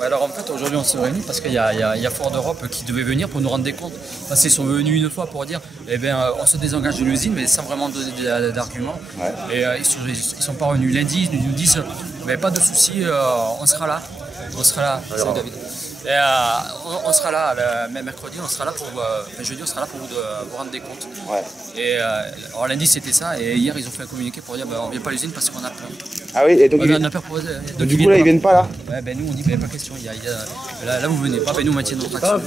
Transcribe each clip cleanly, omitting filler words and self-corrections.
Ouais, alors en fait aujourd'hui on se réunit parce qu'il y a Ford Europe qui devait venir pour nous rendre des comptes. Parce qu'ils sont venus une fois pour dire eh bien, on se désengage de l'usine mais sans vraiment donner d'arguments. Ouais. Et ils sont pas revenus lundi, ils nous disent mais pas de soucis, on sera là. On sera là, c'est David. Et on sera là, mercredi, on sera là pour, jeudi, on sera là pour vous rendre des comptes. Ouais. Et alors lundi c'était ça, et hier ils ont fait un communiqué pour dire on ne vient pas à l'usine parce qu'on a peur. Ah oui, et donc, on a peur pour, donc du coup là ils viennent pas là. Ouais, ben nous on dit pas question, là vous venez pas, ben nous on maintient notre action.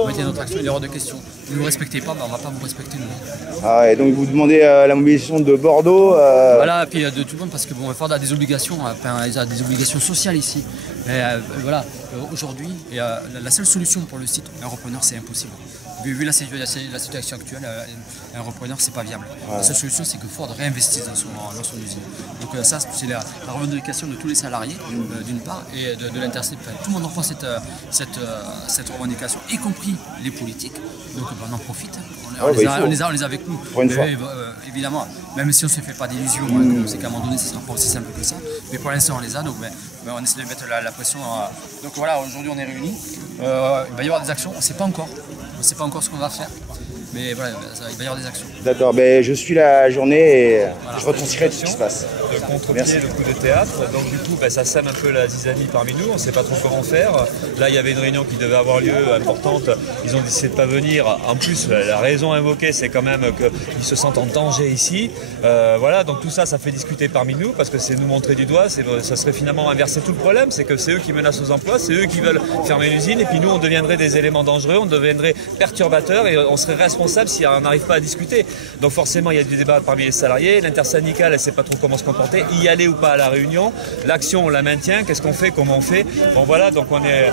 On maintient notre action, il est hors de question. Vous ne nous respectez pas, ben on ne va pas vous respecter nous. Ah et donc vous demandez la mobilisation de Bordeaux. Voilà, et puis de tout le monde parce que bon, Ford a des obligations, il a des obligations sociales ici. Mais voilà, aujourd'hui, la seule solution pour le site, un repreneur c'est impossible. Vu la situation actuelle, un repreneur c'est pas viable. Ouais. La seule solution c'est que Ford réinvestisse dans son usine. Donc ça c'est la revendication de tous les salariés d'une part et de l'Intercity. Enfin, tout le monde en prend cette revendication, y compris les politiques. Donc on en profite. On les a avec nous. Pour une fois. Évidemment, même si on ne se fait pas d'illusions, comme c'est qu'à un moment donné, ce ne sera pas aussi simple que ça. Mais pour l'instant, on les a, donc on essaie de mettre la pression. Donc voilà, aujourd'hui, on est réunis. Il va y avoir des actions, on ne sait pas encore. On ne sait pas encore ce qu'on va faire. Mais voilà, il va y avoir des actions. D'accord, ben, je suis la journée et voilà, je retranscrirai tout ce qui se passe. De contre-pied, le coup de théâtre. Donc du coup, ça sème un peu la zizanie parmi nous. On ne sait pas trop comment faire. Là, il y avait une réunion qui devait avoir lieu importante. Ils ont décidé de ne pas venir. En plus, la raison invoquée, c'est quand même qu'ils se sentent en danger ici. Voilà, donc tout ça, ça fait discuter parmi nous parce que c'est nous montrer du doigt. Ça serait finalement inverser tout le problème. C'est que c'est eux qui menacent nos emplois, c'est eux qui veulent fermer l'usine. Et puis nous, on deviendrait des éléments dangereux, on deviendrait perturbateurs et on serait responsable si on n'arrive pas à discuter. Donc forcément, il y a du débat parmi les salariés. L'intersyndicale, elle ne sait pas trop comment se comporter. Y aller ou pas à la réunion. L'action, on la maintient. Qu'est-ce qu'on fait? Comment on fait? Bon voilà, donc on est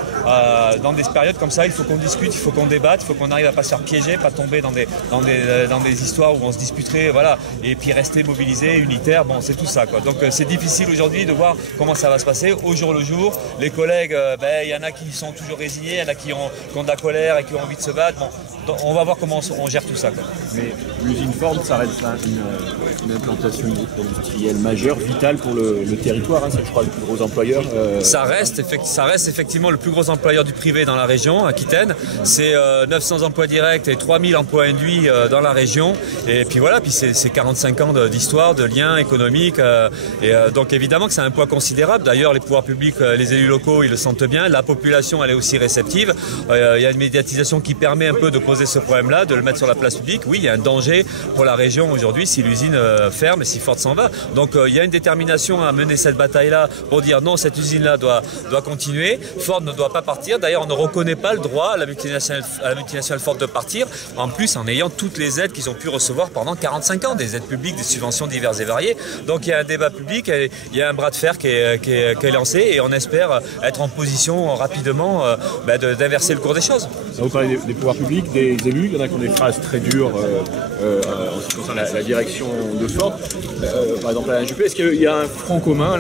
dans des périodes comme ça. Il faut qu'on discute, il faut qu'on débatte, il faut qu'on arrive à pas se faire piéger, pas tomber dans des histoires où on se disputerait, voilà. Et puis rester mobilisé, unitaire. Bon, c'est tout ça, quoi. Donc c'est difficile aujourd'hui de voir comment ça va se passer au jour le jour. Les collègues, il y en a qui sont toujours résignés, il y en a qui ont de la colère et qui ont envie de se battre. Bon, donc, on va voir comment on gère tout ça, quoi. Mais l'usine Ford, ça reste une implantation industrielle majeure, vitale pour le territoire. C'est, je crois, le plus gros employeur. Ça reste effectivement le plus gros employeur du privé dans la région, Aquitaine. C'est 900 emplois directs et 3000 emplois induits dans la région. Et puis voilà, puis c'est 45 ans d'histoire, de liens économiques. Donc évidemment que c'est un poids considérable. D'ailleurs, les pouvoirs publics, les élus locaux, ils le sentent bien. La population, elle est aussi réceptive. Il y a une médiatisation qui permet un peu de poser ce problème-là, de le mettre sur la place publique. Oui, il y a un danger pour la région aujourd'hui si l'usine ferme et si Ford s'en va. Donc il y a une détermination à mener cette bataille-là pour dire non, cette usine-là doit continuer. Ford ne doit pas partir. D'ailleurs, on ne reconnaît pas le droit à la multinationale Ford de partir, en plus en ayant toutes les aides qu'ils ont pu recevoir pendant 45 ans, des aides publiques, des subventions diverses et variées. Donc il y a un débat public, il y a un bras de fer qui est lancé et on espère être en position rapidement d'inverser le cours des choses. Vous parlez des pouvoirs publics, des élus, il y en a qui ont des phrases très dures en ce qui concerne la direction de Ford. Par exemple Alain Juppé, est-ce qu'il y a un front commun,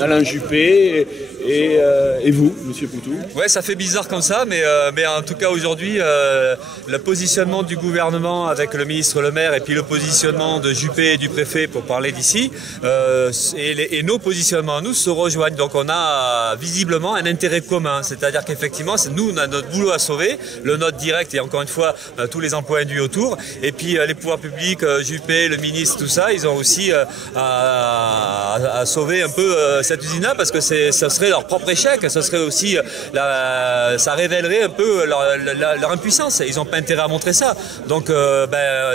Alain Juppé et vous, Monsieur Poutou? Ouais, ça fait bizarre comme ça, mais en tout cas aujourd'hui, le positionnement du gouvernement avec le ministre Le Maire et puis le positionnement de Juppé et du préfet pour parler d'ici, et nos positionnements à nous se rejoignent. Donc on a visiblement un intérêt commun, c'est-à-dire qu'effectivement, nous on a notre boulot à sauver, le nôtre direct et encore une fois tous les emplois induits autour, et puis les pouvoirs publics, Juppé, le ministre, tout ça, ils ont aussi à sauver un peu cette usine-là parce que ça serait leur propre échec, ça serait aussi ça révélerait un peu leur impuissance. Ils n'ont pas intérêt à montrer ça. Donc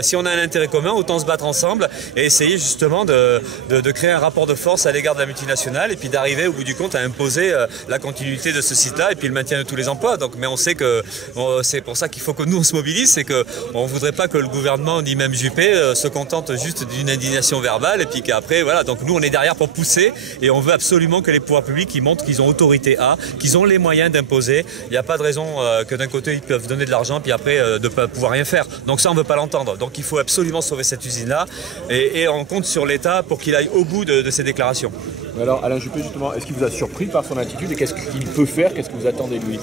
si on a un intérêt commun, autant se battre ensemble et essayer justement de créer un rapport de force à l'égard de la multinationale et puis d'arriver au bout du compte à imposer la continuité de ce site-là et puis le maintien de tous les emplois. Donc, mais on sait que c'est pour ça qu'il faut que nous on se mobilise, c'est qu'on ne voudrait pas que le gouvernement ni même Juppé se contente juste d'une indignation verbale et puis qu'après voilà. Donc nous on est derrière pour pousser et on veut absolument que les pouvoirs publics ils montrent qu'ils ont autorité qu'ils ont les moyens d'imposer. Il n'y a pas de raison que d'un côté ils peuvent donner de l'argent puis après de ne pas pouvoir rien faire. Donc ça on ne veut pas l'entendre. Donc il faut absolument sauver cette usine là et on compte sur l'État pour qu'il aille au bout de ces déclarations. Alors Alain Juppé, justement, est-ce qu'il vous a surpris par son attitude et qu'est-ce qu'il peut faire? Qu'est-ce que vous attendez de lui?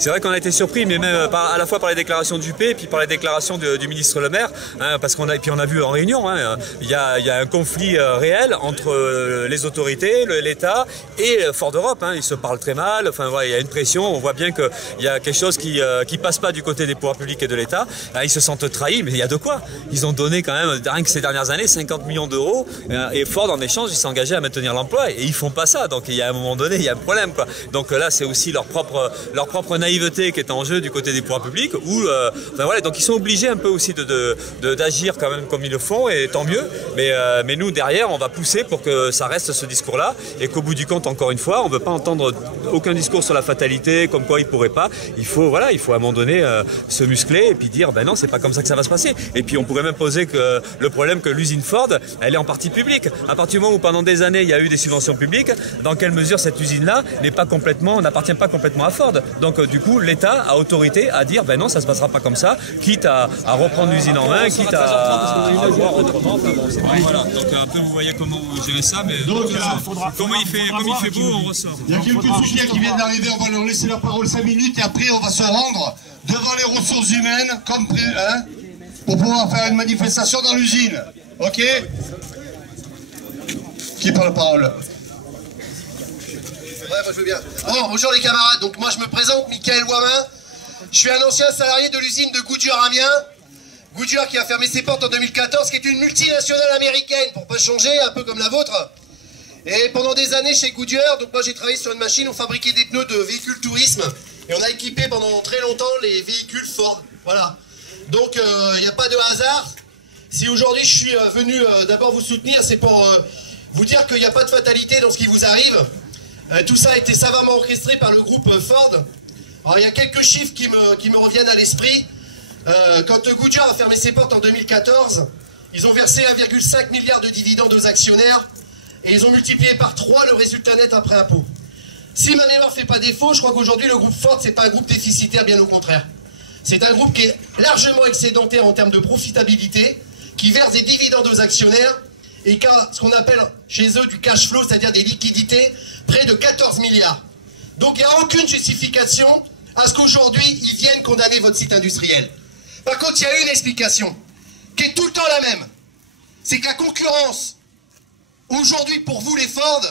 C'est vrai qu'on a été surpris, mais même à la fois par les déclarations de Juppé et puis par les déclarations du ministre Le Maire, hein, parce qu'on a vu en réunion, hein, il y a un conflit réel entre les autorités, l'État et Ford Europe. Hein, ils se parlent très mal. Enfin, voilà, il y a une pression. On voit bien qu'il y a quelque chose qui passe pas du côté des pouvoirs publics et de l'État. Ils se sentent trahis, mais il y a de quoi. Ils ont donné quand même, rien que ces dernières années, 50 millions d'euros et Ford en échange, ils s'est engagé à maintenir l'emploi et ils font pas ça. Donc il y a un moment donné, il y a un problème, quoi. Donc là, c'est aussi leur propre naïveté qui est en jeu du côté des pouvoirs publics. Enfin voilà, donc ils sont obligés un peu aussi d'agir quand même comme ils le font et tant mieux. Mais nous derrière, on va pousser pour que ça reste ce discours-là et qu'au bout du compte, encore une fois, on ne veut pas entendre aucun discours sur la fatalité, comme quoi il pourrait pas. Il faut à un moment donné se muscler et puis dire ben non, c'est pas comme ça que ça va se passer. Et puis on pourrait même poser le problème que l'usine Ford, elle est en partie publique. À partir du moment où pendant des années il y a eu des subventions publiques, dans quelle mesure cette usine-là n'appartient pas complètement à Ford. Donc du coup, l'État a autorité à dire ben non, ça se passera pas comme ça, quitte à reprendre l'usine en main, quitte à voir autrement. Voilà. Donc après vous voyez comment vous gérez ça, mais donc, comme il fait beau, on ressort. Il y a quelques soutiens qui viennent d'arriver, on va leur laisser la parole 5 minutes et après on va se rendre devant les ressources humaines comme hein, pour pouvoir faire une manifestation dans l'usine. Ok? Qui prend la parole? Ouais, moi je veux bien. Bon, bonjour les camarades, donc moi je me présente, Michael Wamin. Je suis un ancien salarié de l'usine de Goodyear Amiens. Goodyear qui a fermé ses portes en 2014, qui est une multinationale américaine, pour pas changer, un peu comme la vôtre. Et pendant des années chez Goodyear, donc moi j'ai travaillé sur une machine, on fabriquait des pneus de véhicules tourisme. Et on a équipé pendant très longtemps les véhicules Ford. Voilà. Donc il n'y a pas de hasard. Si aujourd'hui je suis venu d'abord vous soutenir, c'est pour vous dire qu'il n'y a pas de fatalité dans ce qui vous arrive. Tout ça a été savamment orchestré par le groupe Ford. Alors il y a quelques chiffres qui me reviennent à l'esprit. Quand Goodyear a fermé ses portes en 2014, ils ont versé 1,5 milliard de dividendes aux actionnaire et ils ont multiplié par 3 le résultat net après impôt. Si ma mémoire ne fait pas défaut, je crois qu'aujourd'hui le groupe Ford, c'est pas un groupe déficitaire, bien au contraire. C'est un groupe qui est largement excédentaire en termes de profitabilité, qui verse des dividendes aux actionnaires et qui a ce qu'on appelle chez eux du cash flow, c'est-à-dire des liquidités, près de 14 milliards. Donc il n'y a aucune justification à ce qu'aujourd'hui ils viennent condamner votre site industriel. Par contre, il y a une explication qui est tout le temps la même. C'est que la concurrence, aujourd'hui pour vous les Ford,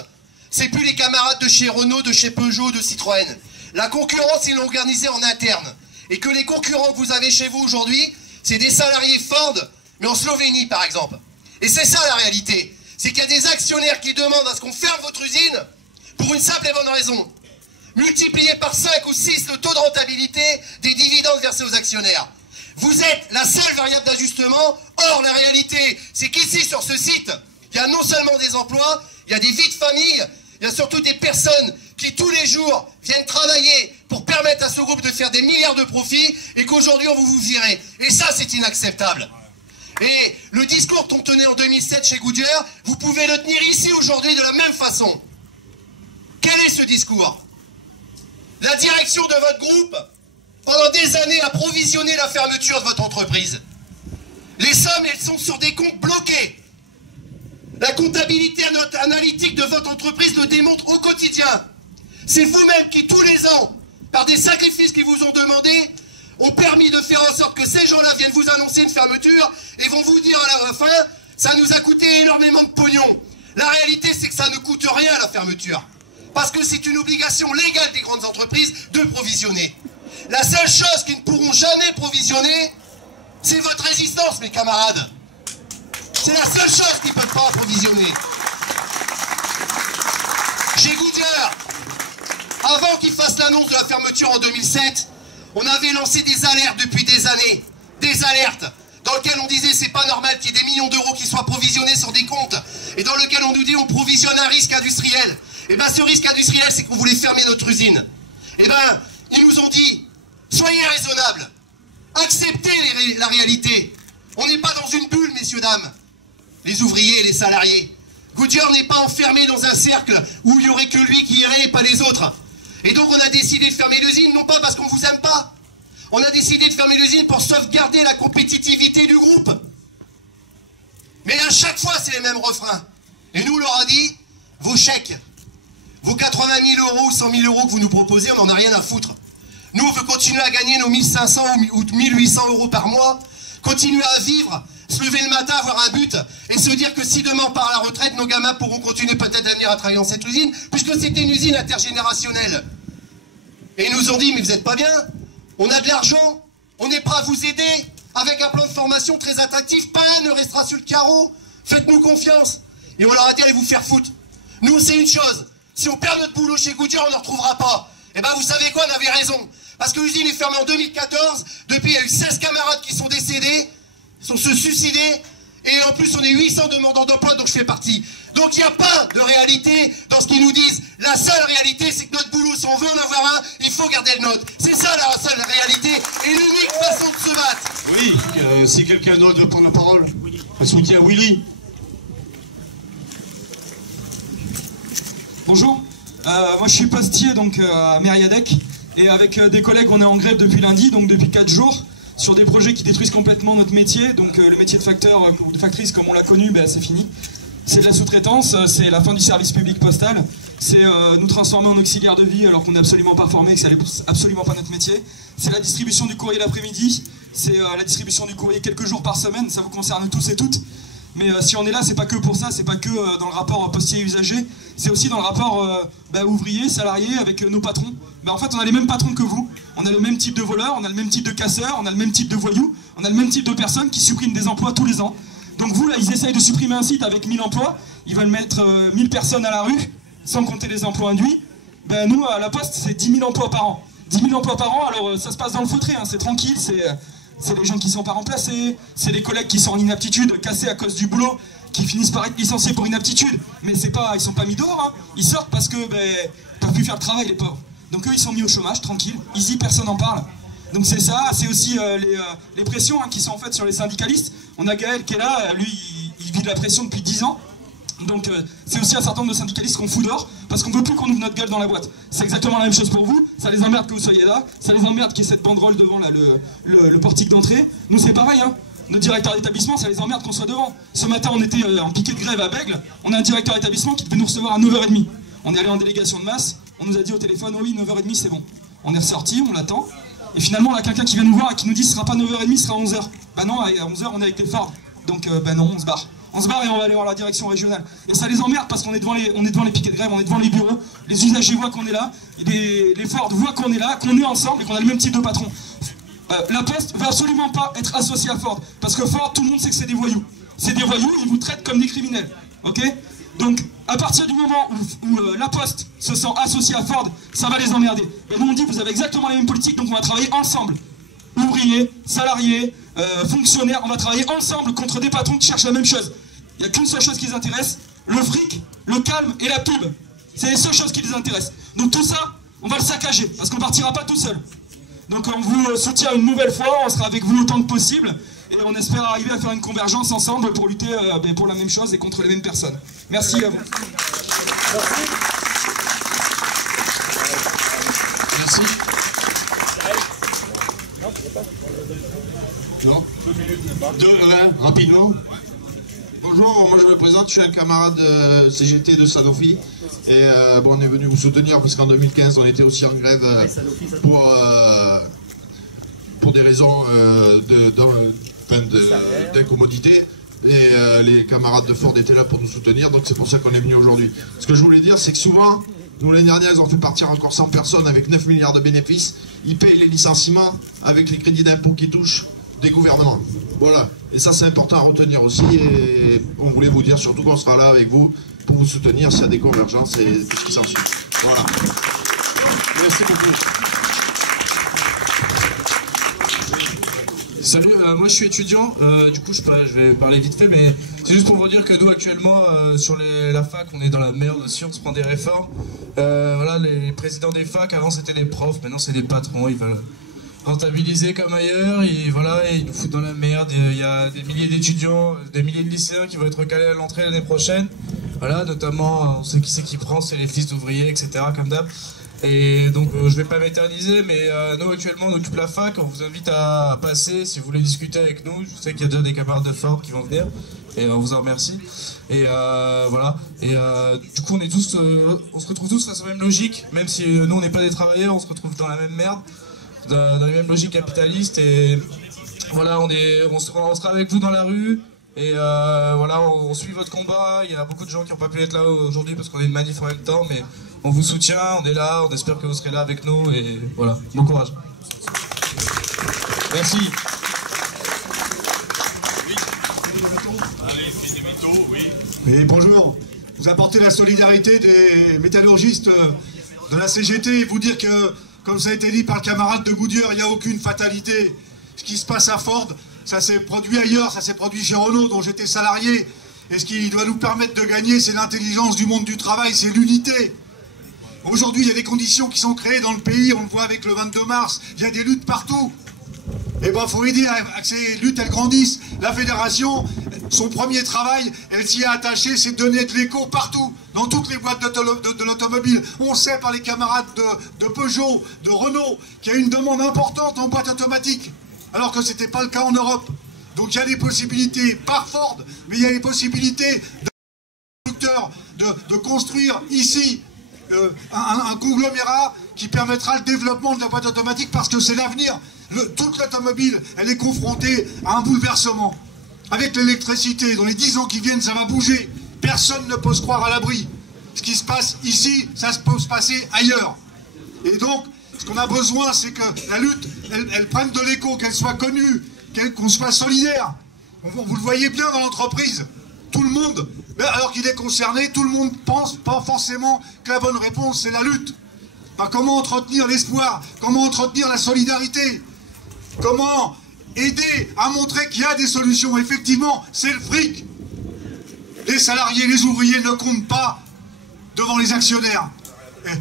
c'est plus les camarades de chez Renault, de chez Peugeot, de Citroën. La concurrence, ils l'ont organisée en interne. Et que les concurrents que vous avez chez vous aujourd'hui, c'est des salariés Ford, mais en Slovénie par exemple. Et c'est ça la réalité. C'est qu'il y a des actionnaires qui demandent à ce qu'on ferme votre usine pour une simple et bonne raison. Multiplier par 5 ou 6 le taux de rentabilité des dividendes versés aux actionnaires. Vous êtes la seule variable d'ajustement. Or, la réalité, c'est qu'ici, sur ce site, il y a non seulement des emplois, il y a des vies de famille, il y a surtout des personnes qui, tous les jours, viennent travailler pour permettre à ce groupe de faire des milliards de profits et qu'aujourd'hui, on vous virez. Et ça, c'est inacceptable. Et le discours qu'on tenait en 2007 chez Goodyear, vous pouvez le tenir ici aujourd'hui de la même façon. Quel est ce discours? La direction de votre groupe, pendant des années, a provisionné la fermeture de votre entreprise. Les sommes, elles sont sur des comptes bloqués. La comptabilité analytique de votre entreprise le démontre au quotidien. C'est vous-même qui, tous les ans, par des sacrifices qu'ils vous ont demandés, ont permis de faire en sorte que ces gens-là viennent vous annoncer une fermeture et vont vous dire à la fin, ça nous a coûté énormément de pognon. La réalité, c'est que ça ne coûte rien la fermeture. Parce que c'est une obligation légale des grandes entreprises de provisionner. La seule chose qu'ils ne pourront jamais provisionner, c'est votre résistance, mes camarades. C'est la seule chose qu'ils ne peuvent pas approvisionner. Chez Goodyear, avant qu'ils fassent l'annonce de la fermeture en 2007, on avait lancé des alertes depuis des années. Des alertes dans lesquelles on disait c'est pas normal qu'il y ait des millions d'euros qui soient provisionnés sur des comptes. Et dans lequel on nous dit on provisionne un risque industriel. Et bien ce risque industriel, c'est qu'on voulait fermer notre usine. Et bien, ils nous ont dit, soyez raisonnables. Acceptez la réalité. On n'est pas dans une bulle, messieurs, dames. Les ouvriers et les salariés. Goodyear n'est pas enfermé dans un cercle où il n'y aurait que lui qui irait et pas les autres. Et donc on a décidé de fermer l'usine, non pas parce qu'on vous aime pas. On a décidé de fermer l'usine pour sauvegarder la compétitivité du groupe. Mais à chaque fois, c'est les mêmes refrains. Et nous, on leur a dit, vos chèques, vos 80 000 euros ou 100 000 euros que vous nous proposez, on n'en a rien à foutre. Nous, on veut continuer à gagner nos 1500 ou 1800 euros par mois, continuer à vivre, se lever le matin, avoir un but, et se dire que si demain on part à la retraite, nos gamins pourront continuer peut-être à venir à travailler dans cette usine, puisque c'était une usine intergénérationnelle. Et ils nous ont dit, mais vous n'êtes pas bien, on a de l'argent, on est prêt à vous aider, avec un plan de formation très attractif, pas un ne restera sur le carreau, faites-nous confiance. Et on leur a dit, allez vous faire foutre. Nous, c'est une chose, si on perd notre boulot chez Goodyear, on ne retrouvera pas. Et ben vous savez quoi, on avait raison. Parce que l'usine est fermée en 2014, depuis il y a eu 16 camarades qui sont décédés, sont se suicidés, et en plus on est 800 demandeurs d'emploi dont je fais partie. Donc il n'y a pas de réalité dans ce qu'ils nous disent. La seule réalité, c'est que notre boulot, si on veut en avoir un, il faut garder le nôtre. C'est ça la seule réalité et l'unique façon de se battre. Oui, si quelqu'un d'autre veut prendre la parole, un soutien à Willy. Bonjour, moi je suis postier donc à Mériadec et avec des collègues on est en grève depuis lundi, donc depuis 4 jours, sur des projets qui détruisent complètement notre métier. Donc le métier de facteur ou de factrice comme on l'a connu, ben, c'est fini. C'est de la sous-traitance, c'est la fin du service public postal, c'est nous transformer en auxiliaire de vie alors qu'on n'est absolument pas formé, que c'est absolument pas notre métier. C'est la distribution du courrier l'après-midi, c'est la distribution du courrier quelques jours par semaine, ça vous concerne tous et toutes. Mais si on est là, c'est pas que pour ça, c'est pas que dans le rapport postier-usager, c'est aussi dans le rapport ouvrier, salarié avec nos patrons. En fait, on a les mêmes patrons que vous, on a le même type de voleurs, on a le même type de casseurs, on a le même type de voyous, on a le même type de personnes qui suppriment des emplois tous les ans. Donc vous, là, ils essayent de supprimer un site avec 1000 emplois, ils veulent mettre 1000 personnes à la rue, sans compter les emplois induits. Ben nous, à la Poste, c'est 10 000 emplois par an. 10 000 emplois par an, alors ça se passe dans le feutré, hein, c'est tranquille, c'est les gens qui ne sont pas remplacés, c'est les collègues qui sont en inaptitude, cassés à cause du boulot, qui finissent par être licenciés pour inaptitude. Mais c'est pas, ils sont pas mis dehors, hein. Ils sortent parce que peuvent plus faire le travail, les pauvres. Donc eux, ils sont mis au chômage, tranquille, easy, personne n'en parle. Donc c'est ça, c'est aussi les pressions qui sont faites sur les syndicalistes. On a Gaël qui est là, lui, il vit de la pression depuis 10 ans. Donc c'est aussi un certain nombre de syndicalistes qu'on fout dehors parce qu'on veut plus qu'on ouvre notre gueule dans la boîte. C'est exactement la même chose pour vous, ça les emmerde que vous soyez là, ça les emmerde qu'il y ait cette banderole devant là, le portique d'entrée. Nous c'est pareil, hein. Notre directeur d'établissement, ça les emmerde qu'on soit devant. Ce matin on était en piquet de grève à Bègle, on a un directeur d'établissement qui devait nous recevoir à 9h30. On est allé en délégation de masse, on nous a dit au téléphone, oui 9h30 c'est bon. On est ressorti, on l'attend, et finalement on a quelqu'un qui vient nous voir et qui nous dit ce sera pas 9h30, ce sera 11h. Bah non, à 11h on est avec les Ford, donc bah non, on se barre. On se barre et on va aller voir la direction régionale. Et ça les emmerde parce qu'on est devant les piquets de grève, on est devant les bureaux, les usagers voient qu'on est là, les Ford voient qu'on est là, qu'on est ensemble et qu'on a le même type de patron. La Poste va absolument pas être associée à Ford, parce que Ford, tout le monde sait que c'est des voyous. C'est des voyous, ils vous traitent comme des criminels. Ok ? Donc, à partir du moment où la Poste se sent associée à Ford, ça va les emmerder. Et nous on dit, vous avez exactement la même politique, donc on va travailler ensemble. Ouvriers, salariés, fonctionnaires, on va travailler ensemble contre des patrons qui cherchent la même chose. Il n'y a qu'une seule chose qui les intéresse, le fric, le calme et la pub. C'est les seules choses qui les intéressent. Donc tout ça, on va le saccager, parce qu'on ne partira pas tout seul. Donc on vous soutient une nouvelle fois, on sera avec vous autant que possible, et on espère arriver à faire une convergence ensemble pour lutter pour la même chose et contre les mêmes personnes. Merci à vous. Merci. Non. Rapidement. Bonjour, moi je me présente, je suis un camarade CGT de Sanofi et bon, on est venu vous soutenir parce qu'en 2015 on était aussi en grève pour des raisons d'incommodité et les camarades de Ford étaient là pour nous soutenir, donc c'est pour ça qu'on est venu aujourd'hui. Ce que je voulais dire, c'est que souvent, nous l'année dernière ils ont fait partir encore 100 personnes avec 9 milliards de bénéfices, ils payent les licenciements avec les crédits d'impôt qui touchent des gouvernements. Voilà, et ça c'est important à retenir aussi, et on voulait vous dire surtout qu'on sera là avec vous pour vous soutenir s'il y a des convergences et tout ce qui s'ensuit. Voilà. Merci beaucoup. Salut, moi je suis étudiant, du coup je vais parler vite fait, mais c'est juste pour vous dire que nous actuellement sur la fac on est dans la merde aussi, on se prend des réformes. Voilà, les présidents des facs avant c'était des profs, maintenant c'est des patrons, ils veulent rentabiliser comme ailleurs, et voilà, et ils nous foutent dans la merde. Il y a des milliers d'étudiants, des milliers de lycéens qui vont être recalés à l'entrée l'année prochaine. Voilà, notamment, on sait qui c'est qui prend, c'est les fils d'ouvriers, etc. comme d'hab. Et donc je vais pas m'éterniser, mais nous actuellement on occupe la fac, on vous invite à passer si vous voulez discuter avec nous. Je sais qu'il y a déjà des camarades de Ford qui vont venir et on vous en remercie. Et voilà. Et du coup on se retrouve tous face aux mêmes logiques, même si nous on n'est pas des travailleurs, on se retrouve dans la même merde, dans les mêmes logiques capitalistes. Et voilà, on sera avec vous dans la rue. Et voilà, on suit votre combat. Il y a beaucoup de gens qui n'ont pas pu être là aujourd'hui parce qu'on est une manif en même temps, mais on vous soutient, on est là, on espère que vous serez là avec nous et voilà, bon courage. Merci. Et bonjour, vous apportez la solidarité des métallurgistes de la CGT et vous dire que, comme ça a été dit par le camarade de Goodyear, il n'y a aucune fatalité. Ce qui se passe à Ford, ça s'est produit ailleurs, ça s'est produit chez Renault, dont j'étais salarié. Et ce qui doit nous permettre de gagner, c'est l'intelligence du monde du travail, c'est l'unité. Aujourd'hui, il y a des conditions qui sont créées dans le pays, on le voit avec le 22 mars, il y a des luttes partout. Et ben, il faut aider à que ces luttes, elles grandissent. La fédération, son premier travail, elle s'y est attachée, c'est de donner de l'écho partout, dans toutes les boîtes de l'automobile. On sait par les camarades de Peugeot, de Renault, qu'il y a une demande importante en boîte automatique, alors que ce n'était pas le cas en Europe. Donc il y a des possibilités, par Ford, mais il y a des possibilités de construire ici un conglomérat qui permettra le développement de la boîte automatique parce que c'est l'avenir. Toute l'automobile, elle est confrontée à un bouleversement. Avec l'électricité, dans les 10 ans qui viennent, ça va bouger. Personne ne peut se croire à l'abri. Ce qui se passe ici, ça peut se passer ailleurs. Et donc, ce qu'on a besoin, c'est que la lutte, elle prenne de l'écho, qu'elle soit connue, qu'on soit solidaire. Vous le voyez bien dans l'entreprise. Tout le monde, alors qu'il est concerné, tout le monde pense pas forcément que la bonne réponse, c'est la lutte. Enfin, comment entretenir l'espoir? Comment entretenir la solidarité? Comment aider à montrer qu'il y a des solutions? Effectivement, c'est le fric. Les salariés, les ouvriers ne comptent pas devant les actionnaires.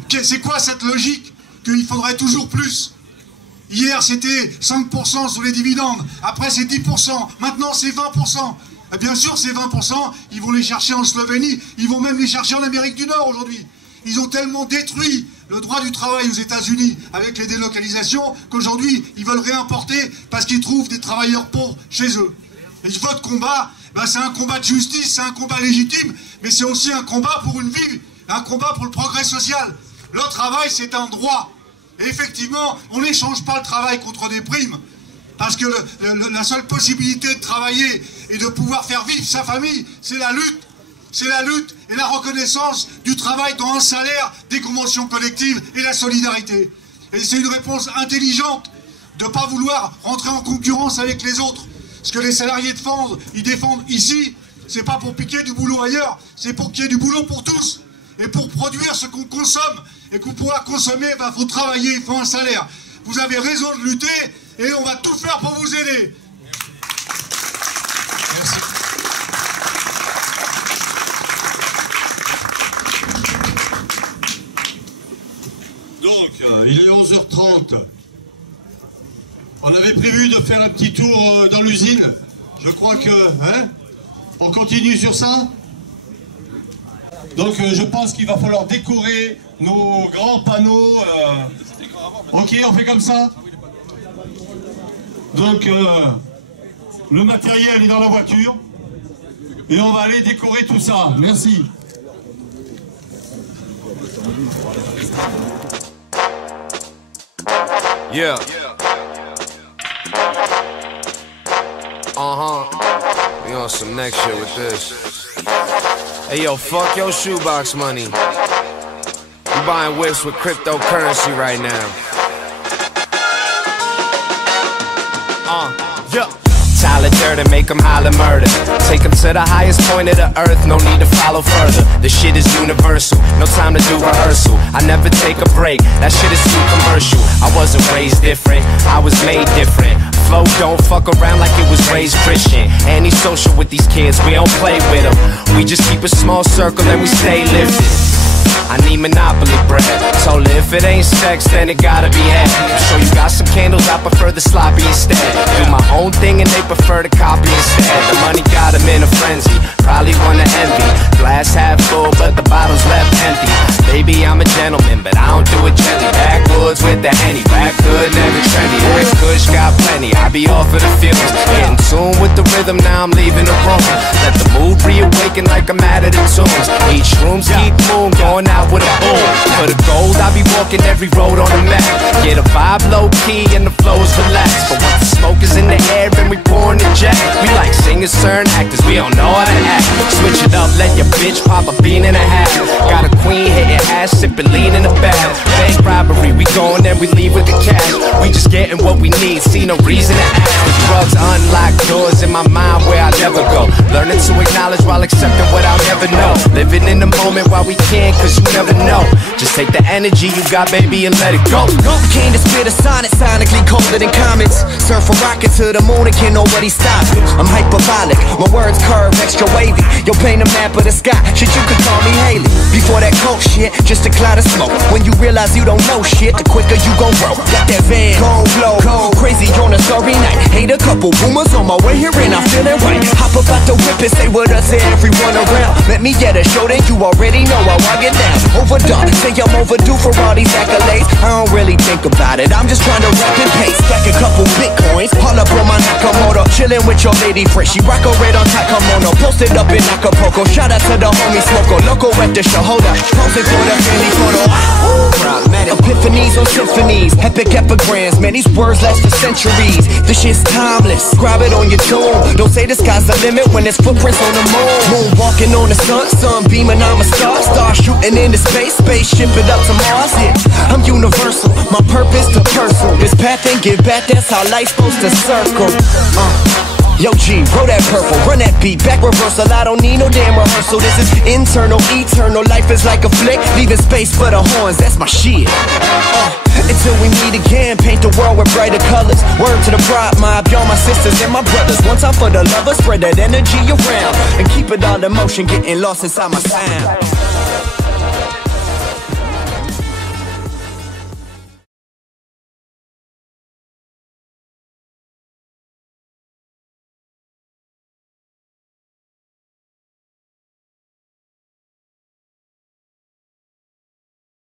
C'est quoi cette logique qu'il faudrait toujours plus? Hier, c'était 5% sous les dividendes. Après, c'est 10%. Maintenant, c'est 20%. Et bien sûr, ces 20%, ils vont les chercher en Slovénie. Ils vont même les chercher en Amérique du Nord aujourd'hui. Ils ont tellement détruit le droit du travail aux États-Unis avec les délocalisations qu'aujourd'hui, ils veulent réimporter parce qu'ils trouvent des travailleurs pauvres chez eux. Et votre combat, c'est un combat de justice, c'est un combat légitime, mais c'est aussi un combat pour une vie, un combat pour le progrès social. Le travail, c'est un droit. Et effectivement, on n'échange pas le travail contre des primes. Parce que la seule possibilité de travailler et de pouvoir faire vivre sa famille, c'est la lutte. C'est la lutte et la reconnaissance du travail dans un salaire, des conventions collectives et la solidarité. Et c'est une réponse intelligente de ne pas vouloir rentrer en concurrence avec les autres. Ce que les salariés de Ford, ils défendent ici, c'est pas pour piquer du boulot ailleurs, c'est pour qu'il y ait du boulot pour tous. Et pour produire ce qu'on consomme, et pour pouvoir consommer, il faut travailler, il faut un salaire. Vous avez raison de lutter, et on va tout faire pour vous aider. Merci. Donc, il est 11h30. On avait prévu de faire un petit tour dans l'usine. Je crois que... on continue sur ça? Donc je pense qu'il va falloir décorer nos grands panneaux. Ok, on fait comme ça. Donc le matériel est dans la voiture. Et on va aller décorer tout ça. Merci. Yeah. We on some next shit with this. Hey yo, fuck your shoebox money. You buying whips with cryptocurrency right now. Yeah. Tyler Durden, make them holler murder. Take them to the highest point of the earth, no need to follow further. The shit is universal, no time to do rehearsal. I never take a break, that shit is too commercial. I wasn't raised different, I was made different. Flow don't fuck around like it was raised Christian. Antisocial with these kids, we don't play with them. We just keep a small circle and we stay lifted. I need Monopoly bread. Told her if it ain't sex, then it gotta be head. So you got some candles, I prefer the sloppy instead. Do my own thing and they prefer to copy instead. The money got them in a frenzy, probably wanna envy. Glass half full, but the bottle's left empty. Baby, I'm a gentleman, but I don't do it gently. Backwoods with the Henny, back good, never trendy. That Kush got plenty, I be off of the feelings. Getting tuned with the rhythm, now I'm leaving the room. Let the mood reawaken like I'm out of the tunes. Each room's keep moon, going out with a boom. For the gold, I be walking every road on the map. Get a vibe low key and the flow's relaxed. But once the smoke is in the air and we pouring the jack, we like singers, turn actors, we don't know how to act. Switch it up, let your bitch pop a bean and a half. Got a queen hitting ass, sipping lean in the back. Bank robbery, we going and we leave with the cash. We just getting what we need, see no reason to ask. The drugs unlock doors in my mind where I never go. Learning to acknowledge while accepting what I'll never know. Living in the moment while we can, cause you never know. Just take the energy you got, baby, and let it go. Came to spit a sonnet, sonically colder than comets. Surf a rocket to the moon and can't nobody stop it. I'm hyperbolic, my words curve extra wavy. Yo, paint a map of the sky, shit you could call me Haley. Before that coke shit, just a cloud of smoke. When you realize you don't know shit, the quicker you gon' grow. Got that van, cold blow, cold crazy on a starry night. Hate a couple boomers on my way here and I'm feeling right. Hop up out the whip and say what up to everyone around. Let me get a show that you already know how I get down. Overdone, say I'm overdue for all these accolades. I don't really think about it, I'm just trying to rap and pace. Stack a couple bitcoins, haul up on my Nakamoto. Chillin' with your lady friend, she rock a red on Takamono. Posted up in Acapulco, shout out to the homie Smoko. Loco at the show, hold up, posing for the family photo. Epiphanies on symphonies, epic epigrams. Man, these words last for centuries. This shit's timeless, grab it on your tomb. Don't say the sky's the limit when there's footprints on the moon. Moon walking on the sun, sun beaming, I'm a star. Star shooting into space, spaceship it up to Mars. Yeah, I'm universal, my purpose to personal. This path and give back, that's how life's supposed to circle. Yo G, roll that purple, run that beat, back reversal. I don't need no damn rehearsal. This is internal, eternal. Life is like a flick, leaving space for the horns. That's my shit. Until we meet again, paint the world with brighter colors. Word to the pride mob, y'all my sisters and my brothers. One time for the lovers, spread that energy around and keep it all in motion, getting lost inside my sound.